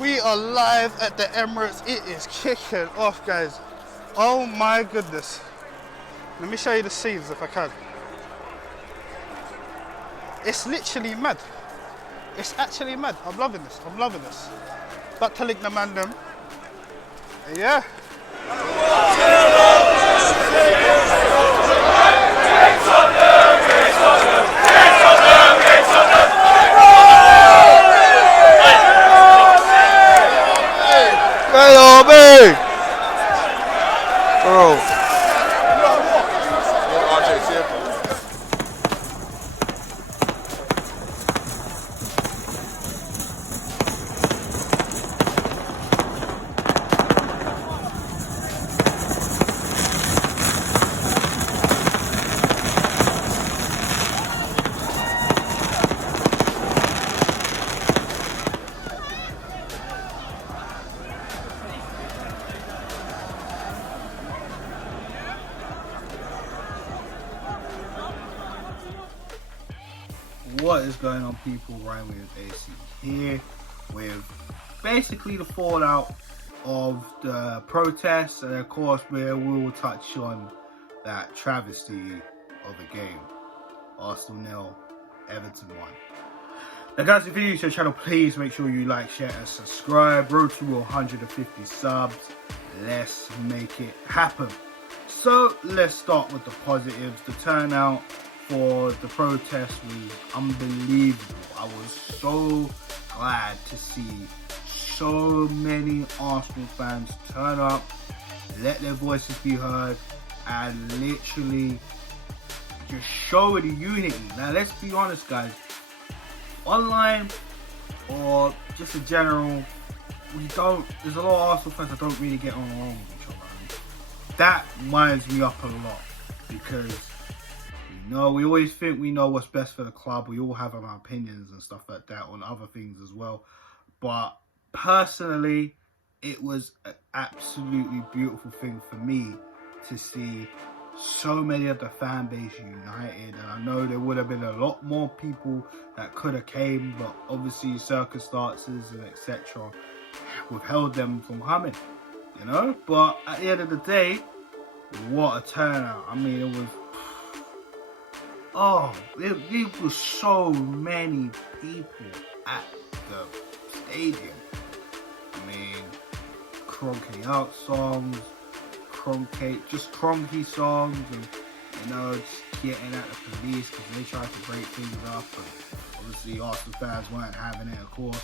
We are live at the Emirates. It is kicking off, guys. Oh my goodness. Let me show you the scenes if I can. It's literally mad. It's actually mad. I'm loving this. I'm loving this. But telling the man them. Yeah. Hello, big. Bro. What is going on, people? Ryan with AC here with basically the fallout of the protests, and of course we will touch on that travesty of a game. Arsenal 0, Everton 1. Now guys, if you're new to the channel, please make sure you like, share and subscribe. Road to 150 subs. Let's make it happen. So let's start with the positives. The turnout for the protest was unbelievable. I was so glad to see so many Arsenal fans turn up, let their voices be heard, and literally just show the unity. Now let's be honest, guys, online or just in general, there's a lot of Arsenal fans that don't really get along with each other. That winds me up a lot because we always think we know what's best for the club. We all have our opinions and stuff like that on other things as well. But personally, it was an absolutely beautiful thing for me to see so many of the fan base united. And I know there would have been a lot more people that could have came, but obviously circumstances and etc. withheld them from coming, But at the end of the day, what a turnout. I mean, it was... it was so many people at the stadium. I mean, KroenkeOut songs, just Kroenke songs, and just getting at the police because they tried to break things up. And obviously, Arsenal fans weren't having it, of course.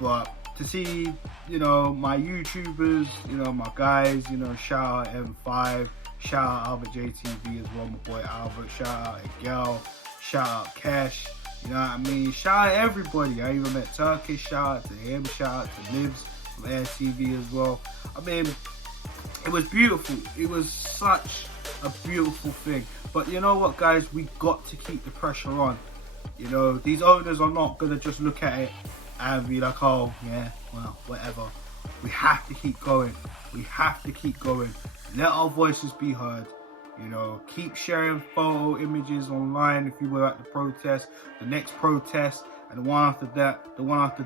But to see, my YouTubers, my guys, shout out M5. Shout out Albert JTV as well, my boy Albert. Shout out Miguel. Shout out Cash. You know what I mean? Shout out everybody. I even met Turkish. Shout out to him. Shout out to Libs from Air TV as well. I mean, it was beautiful. It was such a beautiful thing. But you know what, guys? We got to keep the pressure on. These owners are not going to just look at it and be like, oh, yeah, well, whatever. We have to keep going. We have to keep going. Let our voices be heard. Keep sharing photo images online if you were at the protest, the next protest, and the one after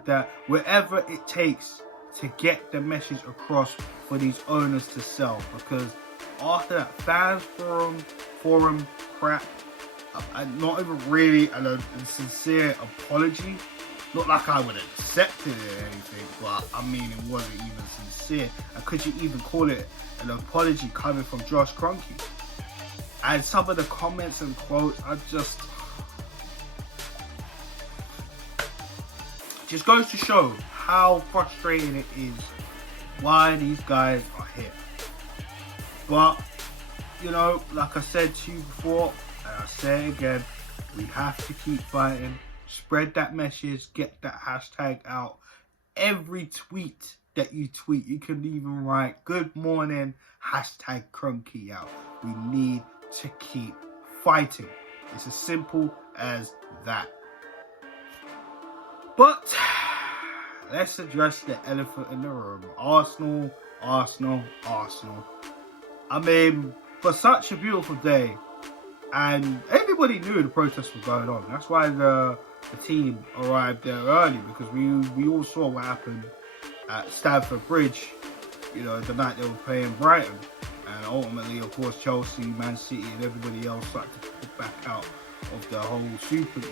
that, wherever it takes to get the message across for these owners to sell. Because after that fans forum crap, not even really a sincere apology. Not like I would have accepted it or anything, but I mean, it wasn't even sincere. And could you even call it an apology coming from Josh Kroenke? And some of the comments and quotes are just goes to show how frustrating it is why these guys are here. But, like I said to you before, and I say it again, we have to keep fighting. Spread that message, get that hashtag out. Every tweet that you tweet, you can even write good morning, hashtag KroenkeOut. We need to keep fighting. It's as simple as that. But let's address the elephant in the room. Arsenal. I mean, for such a beautiful day, and everybody knew the protest was going on. That's why the team arrived there early, because we all saw what happened at Stamford Bridge, you know, the night they were playing Brighton. And ultimately, of course, Chelsea, Man City and everybody else started to pull back out of the whole Super League.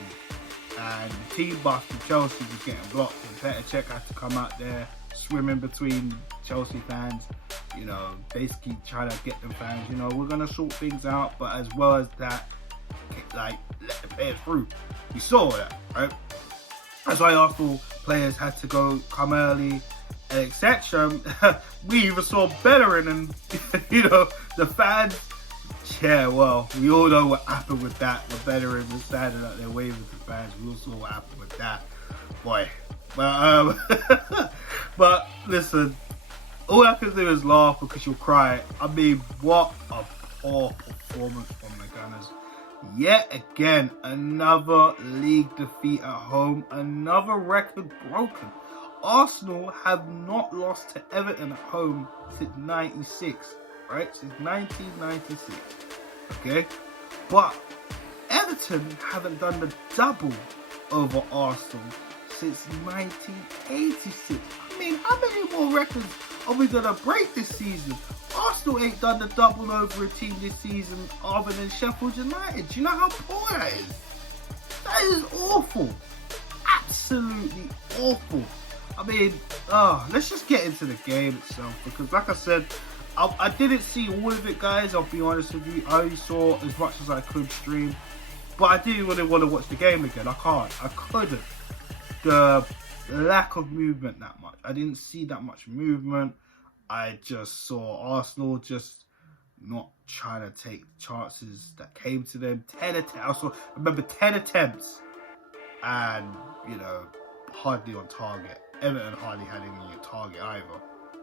And the team bus for Chelsea was getting blocked, and Petr Cech had to come out there, swimming between Chelsea fans, you know, basically trying to get them fans, you know, we're going to sort things out, but as well as that, like, let the players through. We saw that, right? That's why Arsenal players had to come early, and etc. We even saw Bellerin and, you know, the fans. Yeah, well, we all know what happened with that. When Bellerin was standing out there waving to the fans, we all saw what happened with that. Boy. But, but listen, all I can do is laugh because you'll cry. I mean, what a poor performance from the Gunners. Yet again, another league defeat at home, another record broken. Arsenal have not lost to Everton at home since 96, right? Since 1996, okay? But Everton haven't done the double over Arsenal since 1986. I mean, how many more records are we going to break this season? Arsenal ain't done the double over a team this season other than Sheffield United. Do you know how poor that is? That is awful. Absolutely awful. I mean, let's just get into the game itself, because like I said, I didn't see all of it, guys. I'll be honest with you. I only saw as much as I could stream, but I didn't really want to watch the game again. I couldn't. The lack of movement that much. I didn't see that much movement. I just saw Arsenal just not trying to take chances that came to them. 10 attempts. I remember 10 attempts, and you know, hardly on target. Everton hardly had any target either,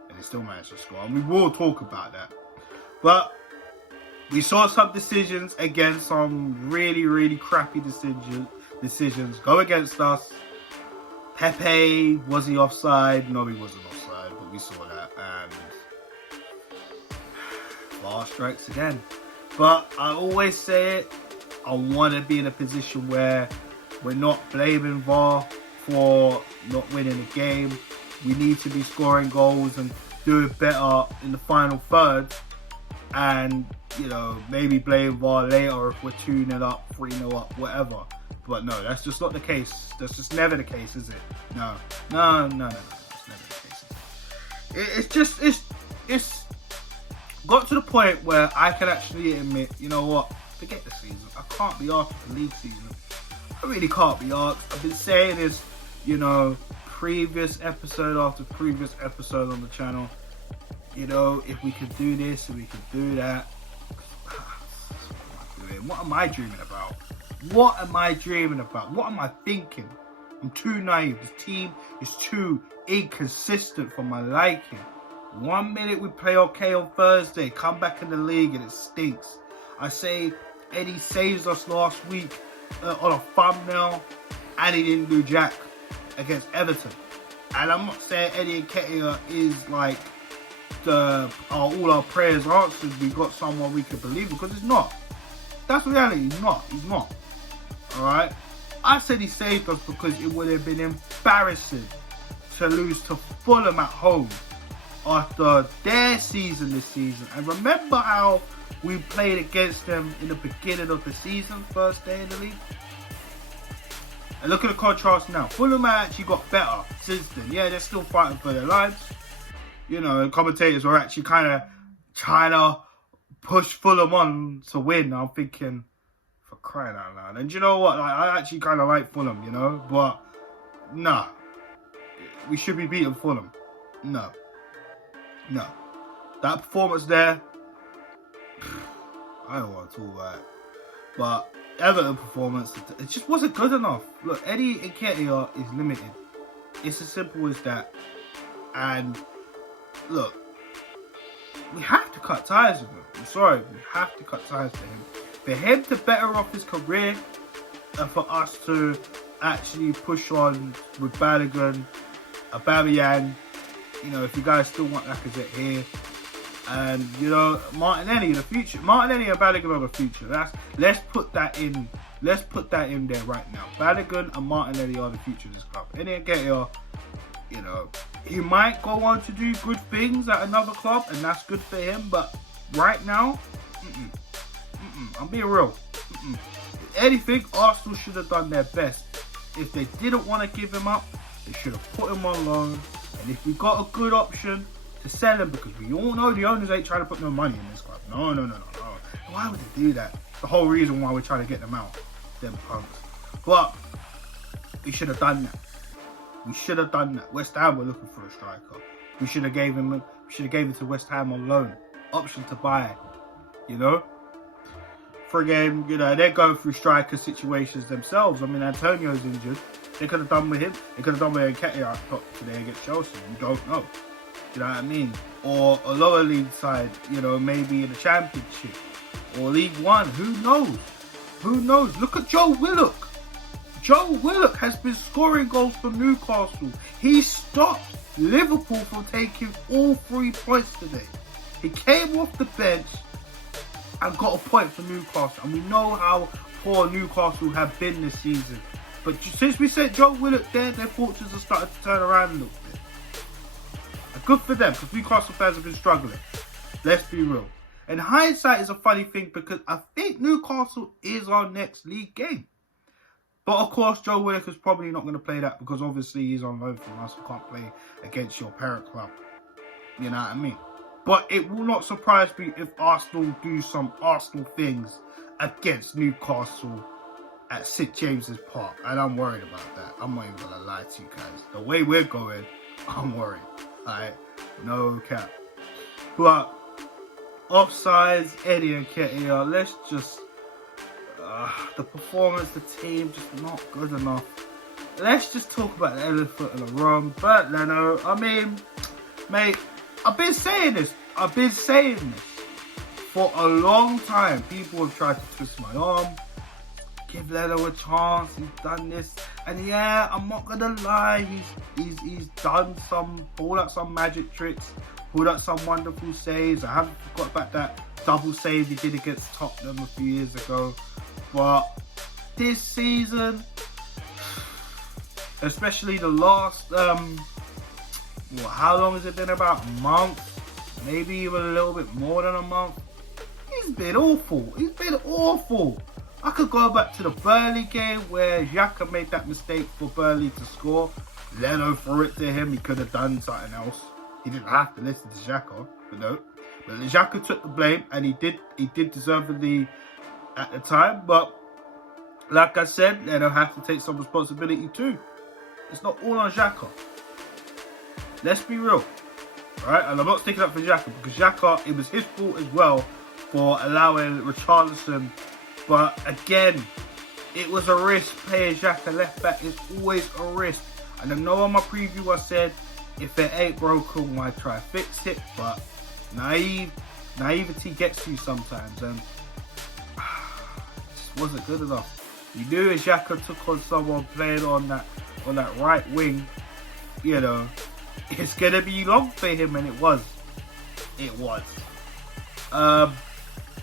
and they still managed to score. And we will talk about that. But we saw some decisions, again, some really, really crappy decisions go against us. Pepe, was he offside? No, he wasn't offside, but we saw that. And VAR strikes again. But I always say it, I want to be in a position where we're not blaming VAR for not winning the game. We need to be scoring goals and doing better in the final third, and you know, maybe blame VAR later if we're 2-0 up, 3-0 up, whatever. But no, that's just not the case. That's just never the case, is it? No. That's never the case. It's got to the point where I can actually admit, you know what, forget the season. I can't be asked for the league season. I really can't be asked. I've been saying this, you know, previous episode after previous episode on the channel. You know, if we could do this, if we could do that. What am I dreaming about? What am I dreaming about? What am I thinking? I'm too naive. This team is too inconsistent for my liking. 1 minute we play okay on Thursday, come back in the league and it stinks. I say Eddie saves us last week on a thumbnail, and he didn't do jack against Everton. And I'm not saying Eddie Nketiah is like all our prayers answered. We got someone we can believe, because it's not. That's reality. He's not. Alright? I said he saved us because it would have been embarrassing to lose to Fulham at home after their season this season. And remember how we played against them in the beginning of the season, first day in the league? And look at the contrast now. Fulham actually got better since then. Yeah, they're still fighting for their lives. You know, and commentators were actually kind of trying to push Fulham on to win. I'm thinking, for crying out loud. And you know what? I actually kind of like Fulham, you know? But, nah. We should be beating Fulham. No. That performance there, I don't want to talk about it. But Everton performance, it just wasn't good enough. Look, Eddie Nketiah is limited. It's as simple as that. And look, we have to cut ties with him. I'm sorry, we have to cut ties with him. For him to better off his career, and for us to actually push on with Balogun, Aubameyang, you know, if you guys still want Lacazette here, and you know, Martinelli in the future, Martinelli and Balogun are the future. Let's put that in. Let's put that in there right now. Balogun and Martinelli are the future of this club. Eddie Nketiah, You know, he might go on to do good things at another club, and that's good for him. But right now, I'm being real. If anything, Arsenal should have done their best. If they didn't want to give him up, they should have put him on loan. And if we got a good option to sell him, because we all know the owners ain't trying to put no money in this club. No. Why would they do that? The whole reason why we're trying to get them out. Them punks. But we should have done that. We should have done that. West Ham were looking for a striker. We should have gave it to West Ham on loan. Option to buy. You know? Friggin', you know, they're going through striker situations themselves. I mean, Antonio's injured. They could have done with him. They could have done with KroenkeOut today against Chelsea. You don't know. You know what I mean? Or a lower league side, you know, maybe in the Championship. Or League One. Who knows? Who knows? Look at Joe Willock. Joe Willock has been scoring goals for Newcastle. He stopped Liverpool from taking all 3 points today. He came off the bench and got a point for Newcastle. And we know how poor Newcastle have been this season. But since we sent Joe Willock there, their fortunes have started to turn around a little bit. And good for them, because Newcastle fans have been struggling. Let's be real. And hindsight is a funny thing, because I think Newcastle is our next league game. But of course, Joe Willock is probably not going to play that, because obviously he's on loan from us and can't play against your parent club. You know what I mean? But it will not surprise me if Arsenal do some Arsenal things against Newcastle at St James's Park. And I'm worried about that. I'm not even going to lie to you guys. The way we're going, I'm worried. Alright? No cap. But offsides, Eddie and KroenkeOut, let's just... the performance, the team, just not good enough. Let's just talk about the elephant in the room. But Leno, I mean, mate, I've been saying this for a long time. People have tried to twist my arm, give Leno a chance. He's done this, and yeah, I'm not gonna lie, he's done pulled out some magic tricks, pulled out some wonderful saves. I haven't forgot about that double save he did against Tottenham a few years ago. But this season, especially the last, how long has it been? About a month? Maybe even a little bit more than a month. He's been awful. He's been awful. I could go back to the Burnley game where Xhaka made that mistake for Burnley to score. Leno threw it to him. He could have done something else. He didn't have to listen to Xhaka, but no. But Xhaka took the blame, and he did deserve the lead at the time. But like I said, Leno has to take some responsibility too. It's not all on Xhaka. Let's be real, right? And I'm not sticking up for Xhaka, because Xhaka, it was his fault as well for allowing Richarlison. But again, it was a risk. Playing Xhaka left back is always a risk. And I know on my preview I said, if it ain't broken, why try to fix it? But naivety gets you sometimes, and it just wasn't good enough. You knew if Xhaka took on someone playing on that right wing, you know, it's gonna be long for him, and it was.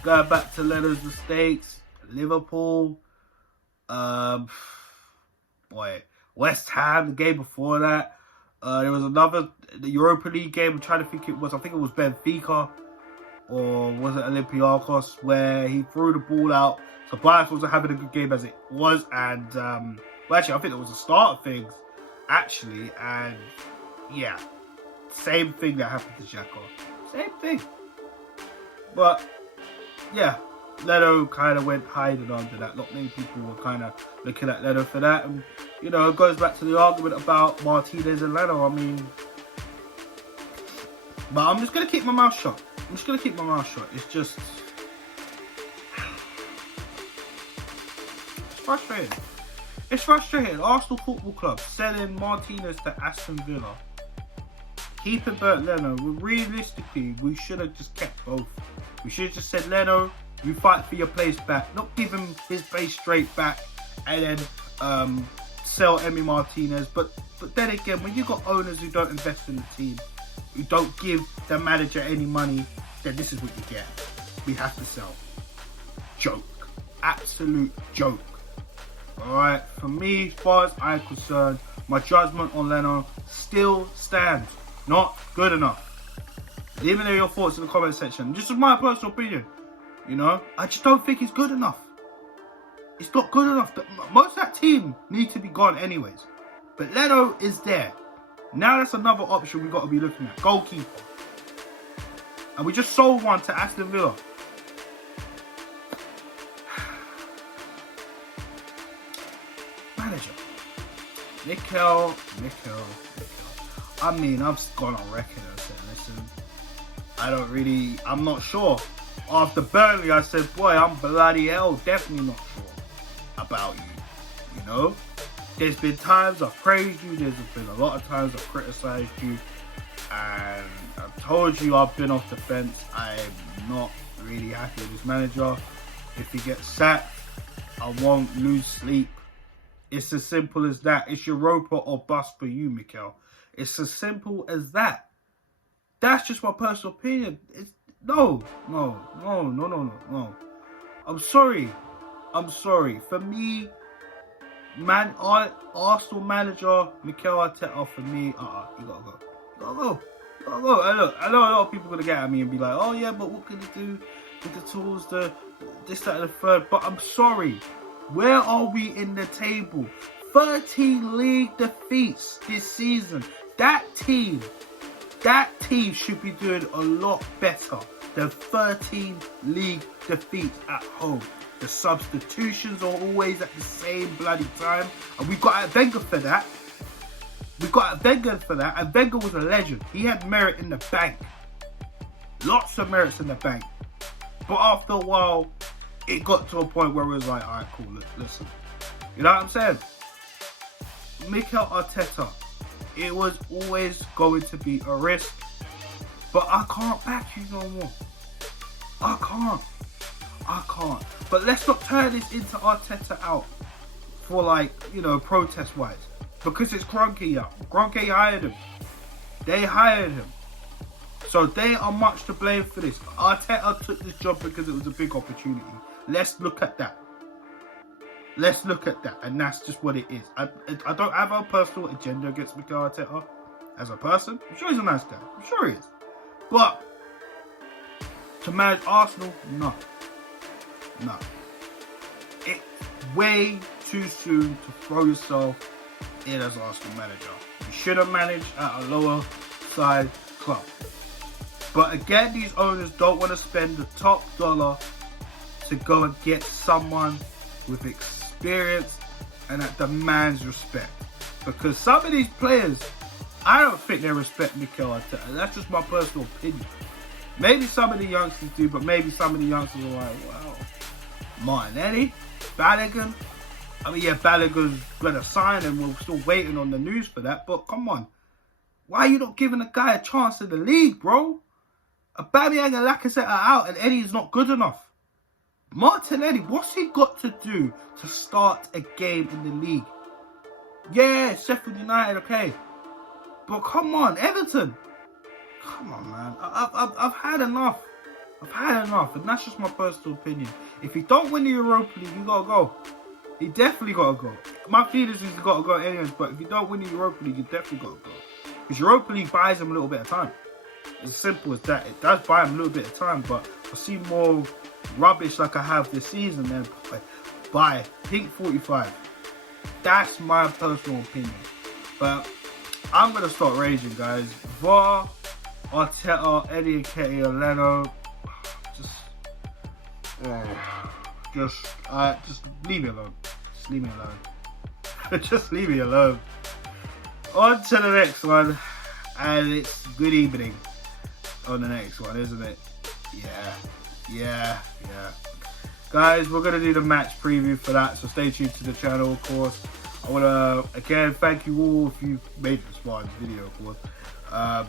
Going back to Leno's mistakes, Liverpool, West Ham, the game before that. There was the Europa League game. I'm trying to think I think it was Benfica, or was it Olympiacos, where he threw the ball out. So Bayern wasn't having a good game as it was, and actually I think it was the start of things, actually, and yeah, same thing that happened to Xhaka. Same thing. But yeah, Leno kind of went hiding under that. Not many people were kind of looking at Leno for that. And, you know, it goes back to the argument about Martinez and Leno. I mean, but I'm just going to keep my mouth shut. It's just... It's frustrating. Arsenal Football Club selling Martinez to Aston Villa. Keeping Bert Leno. Realistically, we should have just kept both. We should have just said, Leno, you fight for your place back. Not give him his place straight back and then sell Emi Martinez. But then again, when you got owners who don't invest in the team, who don't give the manager any money, then this is what you get. We have to sell. Joke. Absolute joke. Alright, for me, as far as I'm concerned, my judgment on Leno still stands. Not good enough. Leave me know your thoughts in the comment section. This is my personal opinion. You know, I just don't think he's good enough. It's not good enough. Most of that team need to be gone anyways. But Leno is there. Now that's another option we've got to be looking at. Goalkeeper. And we just sold one to Aston Villa. Manager. Mikel. I mean, I've gone on record and said, listen, I'm not sure. After Burnley, I said, boy, I'm bloody hell definitely not sure about you. You know? There's been times I've praised you, there's been a lot of times I've criticised you, and I've told you I've been off the fence. I'm not really happy with this manager. If he gets sacked, I won't lose sleep. It's as simple as that. It's Europa or bust for you, Mikel. It's as simple as that. That's just my personal opinion. No. I'm sorry. For me, Arsenal manager Mikel Arteta, for me, you gotta go. Look, I know a lot of people are gonna get at me and be like, oh yeah, but what can you do with the tools, this, that, and the third? But I'm sorry. Where are we in the table? 13 league defeats this season. That team should be doing a lot better than 13 league defeats at home. The substitutions are always at the same bloody time. And we got Wenger for that. And Wenger was a legend. He had merit in the bank. Lots of merits in the bank. But after a while, it got to a point where it was like, alright, cool, listen. You know what I'm saying? Mikel Arteta, it was always going to be a risk. But I can't back you no more. I can't. But let's not turn this into Arteta out for, like, you know, protest-wise. Because it's KroenkeOut. Kroenke hired him. They hired him. So they are much to blame for this. Arteta took this job because it was a big opportunity. Let's look at that. And that's just what it is. I don't have a personal agenda against Mikel Arteta as a person. I'm sure he's a nice guy. I'm sure he is. But to manage Arsenal, no. It's way too soon to throw yourself in as Arsenal manager. You should have managed at a lower side club. But again, these owners don't want to spend the top dollar to go and get someone with experience and that demands respect. Because some of these players, I don't think they respect Mikel Arteta. That's just my personal opinion. Maybe some of the youngsters do, but maybe some of the youngsters are like, well, Martinelli, Balogun. I mean, yeah, Balogun's going to sign and we're still waiting on the news for that. But come on. Why are you not giving a guy a chance in the league, bro? Aubameyang and Lacazette are out and Eddie's not good enough. Martinelli, what's he got to do to start a game in the league? Yeah, Sheffield United, okay. But come on, Everton. Come on, man. I've had enough. And that's just my personal opinion. If you don't win the Europa League, you gotta go. You definitely gotta go. My feelings is you gotta go anyways, but if you don't win the Europa League, you definitely gotta go. Because Europa League buys them a little bit of time. It's as simple as that. It does buy them a little bit of time, but I see more rubbish like I have this season than buy Pink 45. That's my personal opinion. But I'm gonna start raging, guys. VAR, Arteta, Eddie Nketiah, Leno. Just leave me alone. Just leave me alone. On to the next one, and it's good evening on the next one, isn't it? Yeah. Guys, we're going to do the match preview for that, so stay tuned to the channel, of course. I want to, again, thank you all if you made it this far in this video, of course.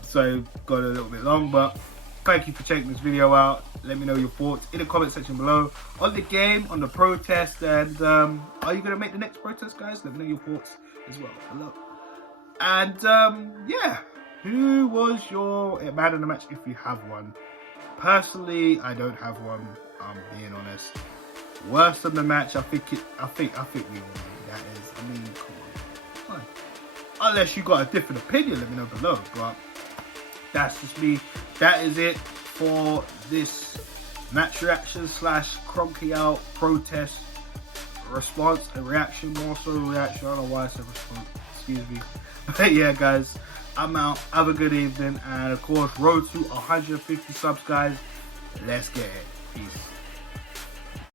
So, got a little bit long, but thank you for checking this video out. Let me know your thoughts in the comment section below on the game, on the protest, and are you going to make the next protest, guys? Let me know your thoughts as well below. And, yeah, who was your man in the match if you have one? Personally, I don't have one. I'm being honest. Worst than the match, I think we all know who that is. I mean, come on. Unless you got a different opinion, let me know below. But that's just me. That is it for this match reaction / KroenkeOut protest response and reaction. More so reaction. I don't know why I said response. Excuse me. But yeah, guys, I'm out. Have a good evening. And of course, road to 150 subs, guys. Let's get it. Peace.